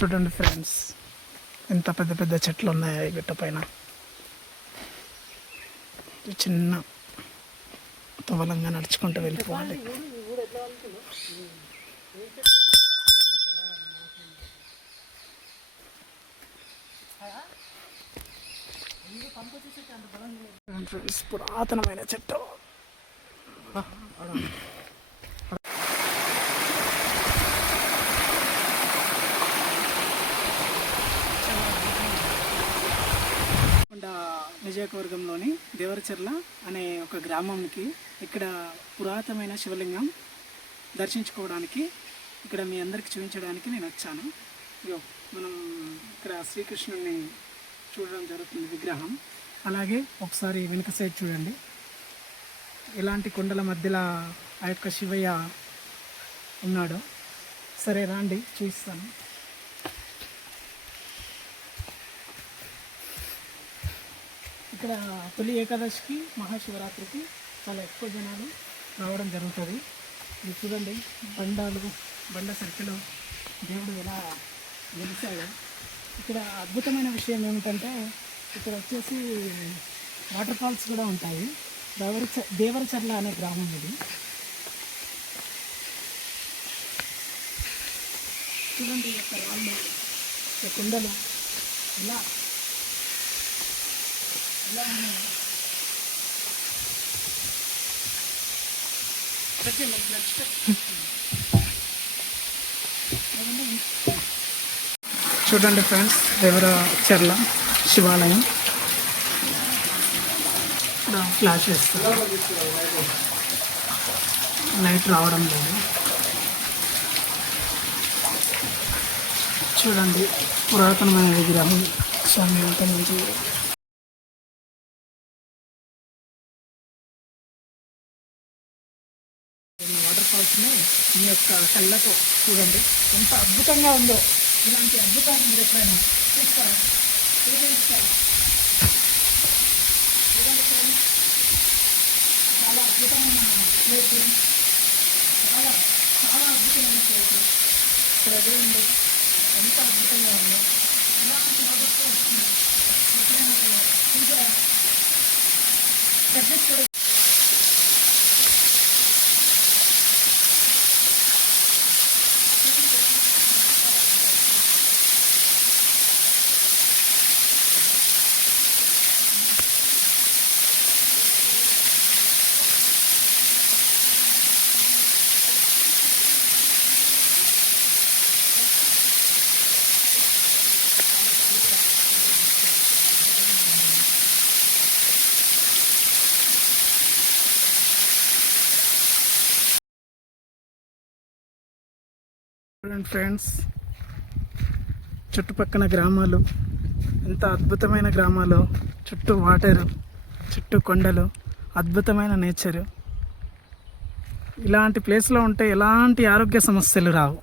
చూడండి ఫ్రెండ్స్, ఎంత పెద్ద పెద్ద చెట్లు ఉన్నాయో ఈ గుట్ట పైన. చిన్న తవలంగా నడుచుకుంటూ వెళ్ళిపోవాలి. పురాతనమైన చెట్టు. నియోజకవర్గంలోని దేవరచెర్ల అనే ఒక గ్రామంకి ఇక్కడ పురాతనమైన శివలింగం దర్శించుకోవడానికి ఇక్కడ మీ అందరికి చూపించడానికి నేను వచ్చాను. ఇగో మనం ఇక్కడ శ్రీకృష్ణుని చూడడం జరుగుతుంది విగ్రహం. అలాగే ఒకసారి వెనుక సైడ్ చూడండి, ఇలాంటి కొండల మధ్యలో ఆ యొక్క శివయ్య ఉన్నాడు. సరే రాండి చూపిస్తాను. ఇక్కడ తొలి ఏకాదశికి మహాశివరాత్రికి చాలా ఎక్కువ జనాలు రావడం జరుగుతుంది. ఇది చూడండి, బండ సర్కిలో దేవుడు ఎలా వెలిసాడు. ఇక్కడ అద్భుతమైన విషయం ఏమిటంటే ఇక్కడ వచ్చేసి వాటర్ ఫాల్స్ కూడా ఉంటాయి. దేవరచెర్ల అనే గ్రామం ఇది. చూడండి యొక్క రాళ్ళు, కుండలు ఇలా ఉన్నాయి. చూడండి ఫ్రెండ్స్, దేవరచెర్ల శివాలయం. ఫ్లాష్ వేస్తారు, లైట్ రావడం లేదు. చూడండి, పురాతనమైన విగ్రహం. స్వామి ఎంత మంచి వాటర్ ఫాల్స్ని మీ యొక్క కళ్ళతో చూడండి ఎంత అద్భుతంగా ఉందో. ఇలాంటి అద్భుతాన్ని మీరు ఎప్పుడైనా చూస్తారు. చాలా అద్భుతమైన ప్లేస్, చాలా చాలా అద్భుతమైన ప్లేస్. ఇక్కడ చూడండి ఎంత అద్భుతంగా ఉందో. ఇలాంటి వాటర్ ఫాల్స్ని ఎప్పుడైనా చూసారా? చూడండి ఫ్రెండ్స్, చుట్టుపక్కల గ్రామాలు ఎంత అద్భుతమైన గ్రామాలు. చుట్టూ వాటరు, చుట్టూ కొండలు, అద్భుతమైన నేచరు. ఇలాంటి ప్లేస్లో ఉంటే ఎలాంటి ఆరోగ్య సమస్యలు రావు.